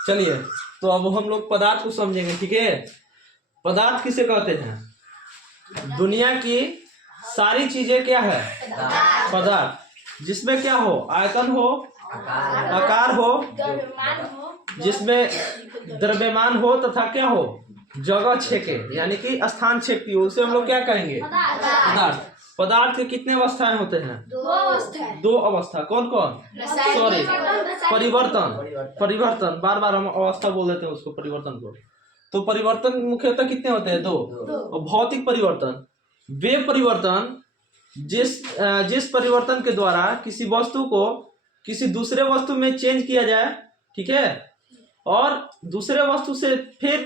चलिए, तो अब हम लोग पदार्थ को समझेंगे। ठीक है, पदार्थ किसे कहते हैं? दुनिया की सारी चीजें क्या है? पदार्थ। जिसमें क्या हो? आयतन हो, आकार हो, जिसमें द्रव्यमान हो तथा क्या हो? जगह छेके, यानी कि स्थान छेकती हो, उसे हम लोग क्या कहेंगे? पदार्थ। पदार्थ के कितने अवस्थाएं होते हैं? दो अवस्था। कौन कौन? सॉरी, परिवर्तन। बार बार हम अवस्था बोल देते हैं उसको, परिवर्तन को। तो परिवर्तन मुख्यतः कितने होते हैं? दो। और भौतिक परिवर्तन, वे परिवर्तन जिस परिवर्तन के द्वारा किसी वस्तु को किसी दूसरे वस्तु में चेंज किया जाए, ठीक है, और दूसरे वस्तु से फिर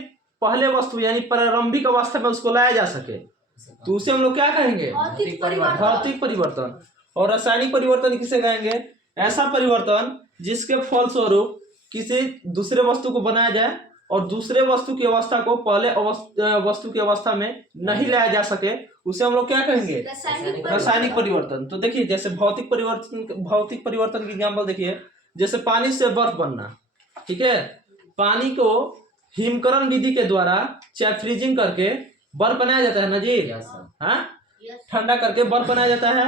पहले वस्तु यानी प्रारंभिक अवस्था में उसको लाया जा सके, तो उसे हम लोग क्या कहेंगे? भौतिक परिवर्तन। और रासायनिक परिवर्तन किसे कहेंगे? ऐसा परिवर्तन जिसके फलस्वरूप किसी दूसरे वस्तु को बनाया जाए और दूसरे वस्तु की अवस्था को पहले वस्तु की अवस्था में नहीं लाया जा सके, उसे हम लोग क्या कहेंगे? रासायनिक परिवर्तन। तो देखिए, जैसे भौतिक परिवर्तन की एग्जाम्पल देखिए, जैसे पानी से बर्फ बनना। ठीक है, पानी को हिमकरण विधि के द्वारा चाहे फ्रीजिंग करके बर्फ बनाया जाता है ना जी, हाँ, ठंडा करके बर्फ बनाया जाता है।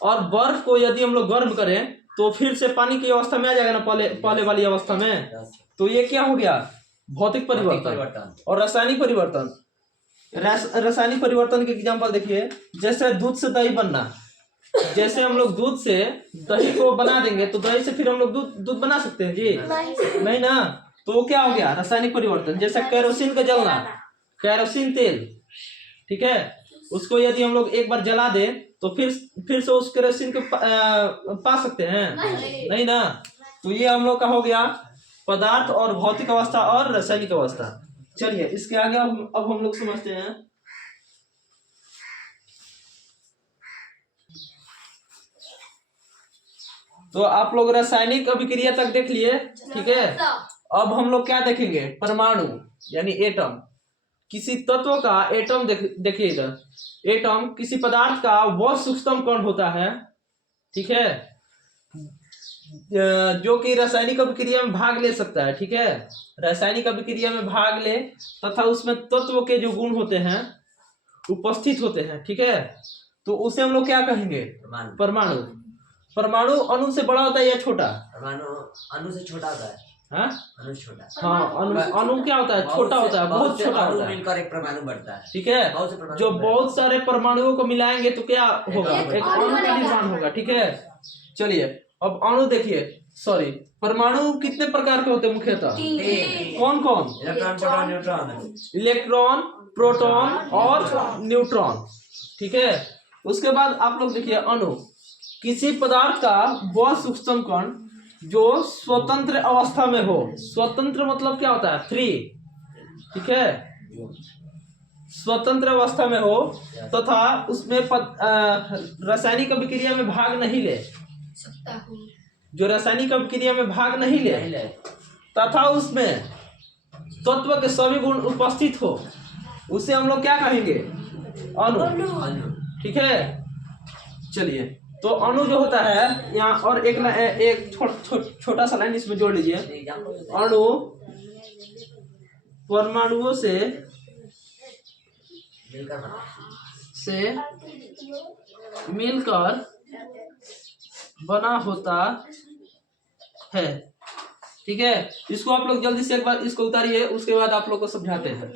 और बर्फ को यदि हम लोग गर्म करें तो फिर से पानी की अवस्था में आ जाएगा ना, पहले वाली अवस्था में। तो ये क्या हो गया? भौतिक परिवर्तन। और रासायनिक परिवर्तन, रासायनिक परिवर्तन के एग्जांपल देखिए, जैसे दूध से दही बनना। जैसे हम लोग दूध से दही को बना देंगे तो दही से फिर हम लोग दूध बना सकते हैं जी? नहीं ना। तो क्या हो गया? रासायनिक परिवर्तन। जैसे केरोसिन का जलना, केरोसिन तेल, ठीक है, उसको यदि हम लोग एक बार जला दें तो फिर से उस केरोसिन को पा सकते हैं? नहीं ना। तो ये हम लोग का हो गया पदार्थ और भौतिक अवस्था और रासायनिक अवस्था। चलिए, इसके आगे अब हम लोग समझते हैं। तो आप लोग रासायनिक अभिक्रिया तक देख लिए, ठीक है। अब हम लोग क्या देखेंगे? परमाणु यानी एटम। किसी तत्व का एटम देखिए इधर, एटम किसी पदार्थ का वह सूक्ष्मतम कण होता है, ठीक है, जो कि रासायनिक अभिक्रिया में भाग ले सकता है। ठीक है, रासायनिक अभिक्रिया में भाग ले तथा उसमें तत्व के जो गुण होते हैं उपस्थित होते हैं, ठीक है, तो उसे हम लोग क्या कहेंगे? परमाणु। परमाणु अणु से बड़ा होता है या छोटा? परमाणु अणु से छोटा होता है। हाँ, अणु छोटा। हाँ, अणु क्या होता है? छोटा होता है, बहुत छोटा होता है, मिलकर एक परमाणु बनता है। ठीक है, जो बहुत सारे परमाणुओं को मिलाएंगे तो क्या होगा? एक अणु का निर्माण होगा। ठीक है, चलिए अब अणु देखिए, सॉरी, परमाणु कितने प्रकार के होते हैं मुख्यतः? कौन कौन? इलेक्ट्रॉन, प्रोटॉन और न्यूट्रॉन। ठीक है, उसके बाद आप लोग देखिए अणु, किसी पदार्थ का वह सूक्ष्मतम कण जो स्वतंत्र अवस्था में हो। स्वतंत्र मतलब क्या होता है? फ्री। ठीक है, स्वतंत्र अवस्था में हो तथा उसमें रासायनिक अभिक्रिया में भाग नहीं ले, जो रासायनिक अभिक्रिया में भाग नहीं ले तथा उसमें तत्व के सभी गुण उपस्थित हो, उसे हम लोग क्या कहेंगे? अणु। ठीक है, चलिए, तो अणु जो होता है, यहाँ और एक छोटा सा लाइन इसमें जोड़ लीजिए। अणु परमाणुओं से मिलकर बना होता है। ठीक है, इसको आप लोग जल्दी से एक बार इसको उतारिए, उसके बाद आप लोग को समझाते हैं।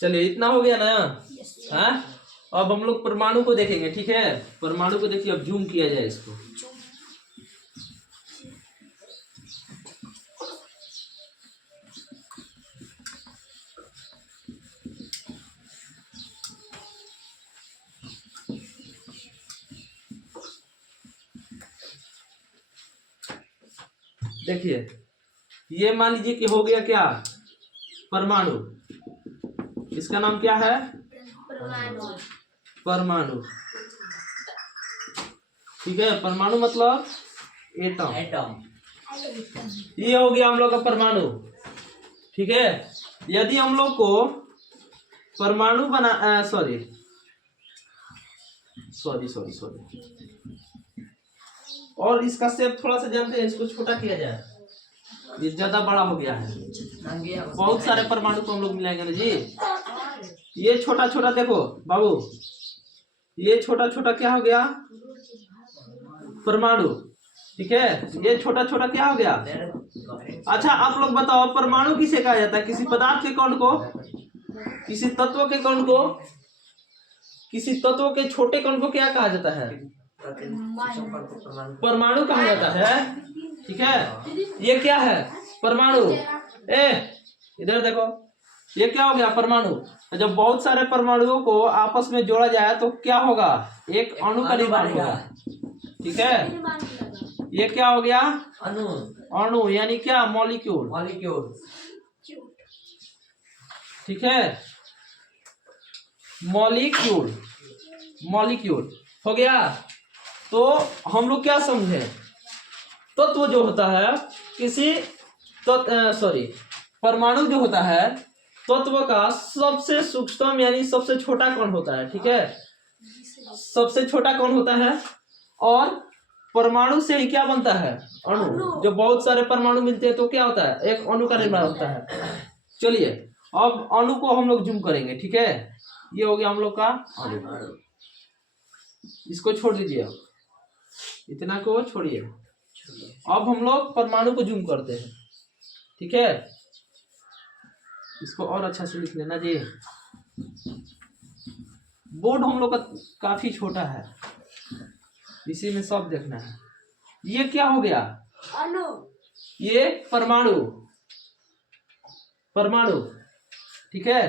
चलिए, इतना हो गया ना? हाँ, अब हम लोग परमाणु को देखेंगे। ठीक है, परमाणु को देखिए, अब जूम किया जाए इसको। देखिए, ये मान लीजिए कि हो गया क्या? परमाणु। इसका नाम क्या है? परमाणु। ठीक है, परमाणु मतलब एटम। ये हो गया हम लोग का परमाणु। ठीक है, यदि हम लोग को परमाणु सॉरी सॉरी सॉरी, और इसका शेप थोड़ा सा जानते हैं, इसको छोटा किया जाए, ये ज्यादा बड़ा हो गया है। बहुत सारे परमाणु को हम लोग मिलाएंगे ना जी। ये छोटा छोटा देखो बाबू, ये छोटा छोटा क्या हो गया, परमाणु, ठीक है। ये छोटा छोटा क्या हो गया। अच्छा आप लोग बताओ, परमाणु किसे कहा जाता है, किसी पदार्थ के कण को, किसी तत्व के कण को, किसी तत्व के छोटे कण को क्या कहा जाता है, परमाणु कहा जाता है, ठीक है। ये क्या है, परमाणु। इधर देखो, ये क्या हो गया, परमाणु। जब बहुत सारे परमाणुओं को आपस में जोड़ा जाए तो क्या होगा, एक अणु का निर्माण होगा, ठीक है। ये क्या हो गया, अणु। अणु यानी क्या, मॉलिक्यूल, मॉलिक्यूल, ठीक है। मॉलिक्यूल, मॉलिक्यूल हो गया। तो हम लोग क्या समझे, तत्व जो होता है किसी परमाणु जो होता है तत्व का सबसे सूक्ष्म यानी सबसे छोटा कण होता है, ठीक है। सबसे छोटा कण होता है, और परमाणु से ही क्या बनता है, अणु। जब बहुत सारे परमाणु मिलते हैं तो क्या होता है, एक अणु का निर्माण होता है। चलिए अब अणु को हम लोग जूम करेंगे, ठीक है। ये हो गया हम लोग का अणु, इसको छोड़ दीजिए, अब इतना को छोड़िए। अब हम लोग परमाणु को जूम करते हैं, ठीक है। इसको और अच्छा से लिख लेना जी, बोर्ड हम लोग का काफी छोटा है, इसी में सब देखना है। ये क्या हो गया, अणु। ये परमाणु, परमाणु, ठीक है।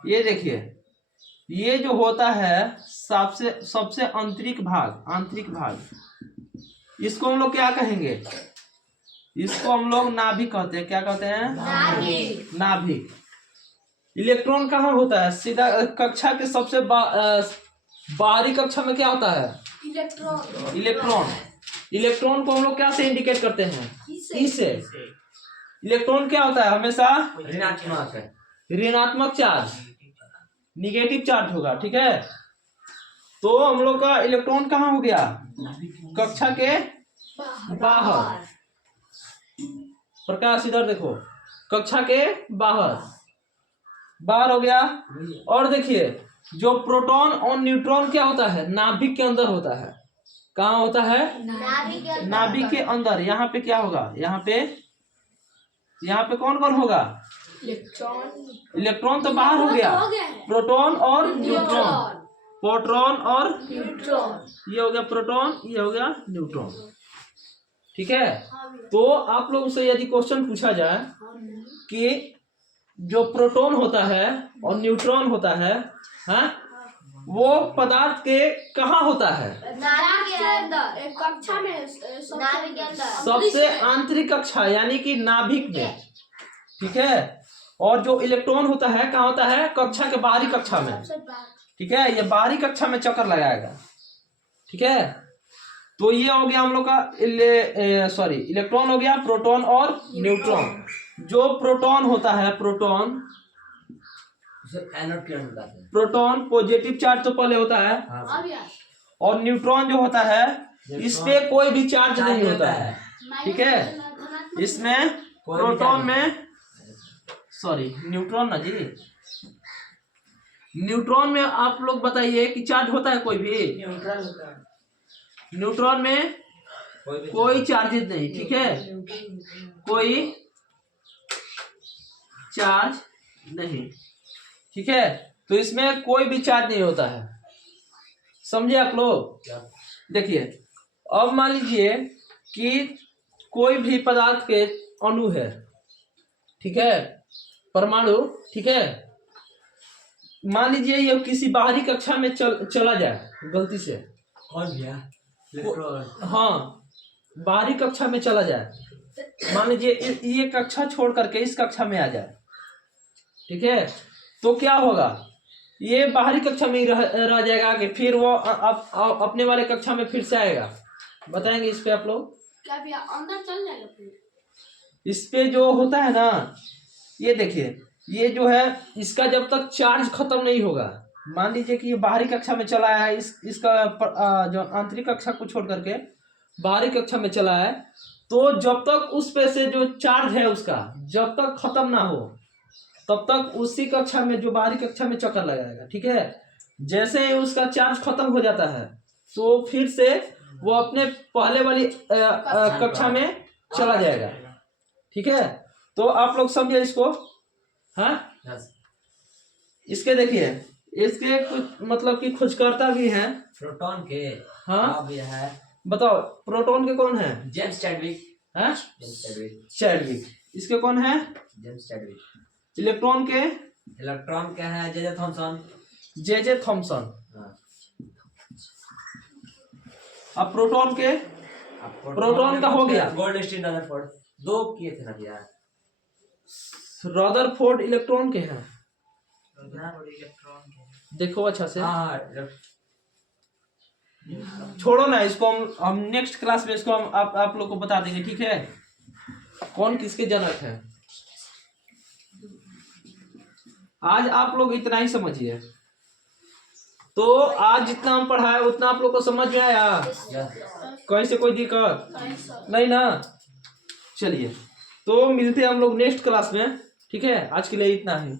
ये देखिए, ये जो होता है सबसे आंतरिक भाग, आंतरिक भाग, इसको हम लोग क्या कहेंगे, इसको हम लोग नाभिक कहते हैं। क्या कहते हैं, नाभिक, नाभिक। इलेक्ट्रॉन कहाँ होता है, सीधा कक्षा के सबसे बाहरी कक्षा में क्या होता है, इलेक्ट्रॉन। इलेक्ट्रॉन, इलेक्ट्रॉन को हम लोग क्या से इंडिकेट करते हैं, ई से। इलेक्ट्रॉन क्या होता है, हमेशा ऋणात्मक, ऋणात्मक चार्ज, निगेटिव चार्ज होगा, ठीक है। तो हम लोग का इलेक्ट्रॉन कहाँ हो गया, कक्षा के बाहर। प्रकाश इधर देखो, कक्षा के बाहर, बाहर हो गया। और देखिए, जो प्रोटॉन और न्यूट्रॉन क्या होता है, नाभिक के अंदर होता है। कहाँ होता है, नाभिक के अंदर। यहाँ पे क्या होगा, यहाँ पे कौन कौन होगा, इलेक्ट्रॉन। इलेक्ट्रॉन तो बाहर हो गया, प्रोटॉन और न्यूट्रॉन, प्रोटॉन और न्यूट्रॉन। ये हो गया प्रोटॉन, ये हो गया न्यूट्रॉन, ठीक है। तो आप लोगों से यदि क्वेश्चन पूछा जाए कि जो प्रोटॉन होता है और न्यूट्रॉन होता है, हाँ, वो पदार्थ के कहाँ होता है, कक्षा में, सबसे आंतरिक कक्षा यानी कि नाभिक में, ठीक है। और जो इलेक्ट्रॉन होता है कहाँ होता है, कक्षा के बाहरी कक्षा में, ठीक है। ये बाहरी कक्षा में चक्कर लगाएगा, ठीक है। तो ये हो गया हम लोग का इलेक्ट्रॉन हो गया, प्रोटॉन और न्यूट्रॉन। जो प्रोटॉन होता है, प्रोटॉन प्रोटॉन पॉजिटिव चार्ज तो पहले होता है, और न्यूट्रॉन जो होता है इस पे कोई भी चार्ज नहीं होता है, ठीक है। इसमें प्रोटॉन में न्यूट्रॉन ना जी, न्यूट्रॉन में आप लोग बताइए कि चार्ज होता है कोई भी, न्यूट्रॉन में कोई चार्जेस नहीं, ठीक है, कोई चार्ज नहीं, ठीक है। तो इसमें कोई भी चार्ज नहीं होता है, समझे आप लोग। देखिए अब मान लीजिए कि कोई भी पदार्थ के अणु है, ठीक है, परमाणु, ठीक है। मान लीजिए ये किसी बाहरी कक्षा में चला जाए गलती से, हाँ, बाहरी कक्षा में चला जाए। मान लीजिए ये कक्षा छोड़ करके इस कक्षा में आ जाए, ठीक है। तो क्या होगा, ये बाहरी कक्षा में ही रह जाएगा कि फिर वो अपने वाले कक्षा में फिर से आएगा, बताएंगे इस पे आप लोग, क्या भैया अंदर चल जाएगा फिर। इस पे जो होता है ना, ये देखिए, ये जो है इसका जब तक चार्ज खत्म नहीं होगा, मान लीजिए कि ये बाहरी कक्षा में चला है, इसका जो आंतरिक कक्षा को छोड़ करके बाहरी कक्षा में चला है, तो जब तक उस पे से जो चार्ज है उसका जब तक खत्म ना हो तब तक उसी कक्षा में जो बाहरी कक्षा में चक्कर लगाएगा। ठीक है, जैसे ही उसका चार्ज खत्म हो जाता है तो फिर से वो अपने पहले वाली कक्षा में चला जाएगा। ठीक है, तो आप लोग समझे इसको। हाँ, इसके देखिए, इसके कुछ मतलब कि खोजकर्ता भी हैं प्रोटॉन के। हाँ भी है, बताओ प्रोटॉन के कौन है? James Chadwick. हाँ, जेम्स चैडविक। चैडविक। इसके कौन है? James Chadwick. इलेक्ट्रॉन के? इलेक्ट्रॉन के है जे थॉमसन। J Thomson. हाँ। अब प्रोटॉन के? प्रोटॉन का हो गया गोल्डस्टीन रदरफोर्ड। 2 किए थे ना भैया। रदरफोर्ड इलेक्ट्रॉन के हैं। देखो अच्छा से। हाँ, छोड़ो ना इसको, हम नेक्स्ट क्लास में इसको हम आप लोग को बता देंगे। ठीक है, कौन किसके जनक है। आज आप लोग इतना ही समझिए। तो आज जितना हम पढ़ाए उतना आप लोग को समझ में आया? कहीं से कोई दिक्कत नहीं ना? चलिए, तो मिलते हैं हम लोग नेक्स्ट क्लास में। ठीक है, आज के लिए इतना ही।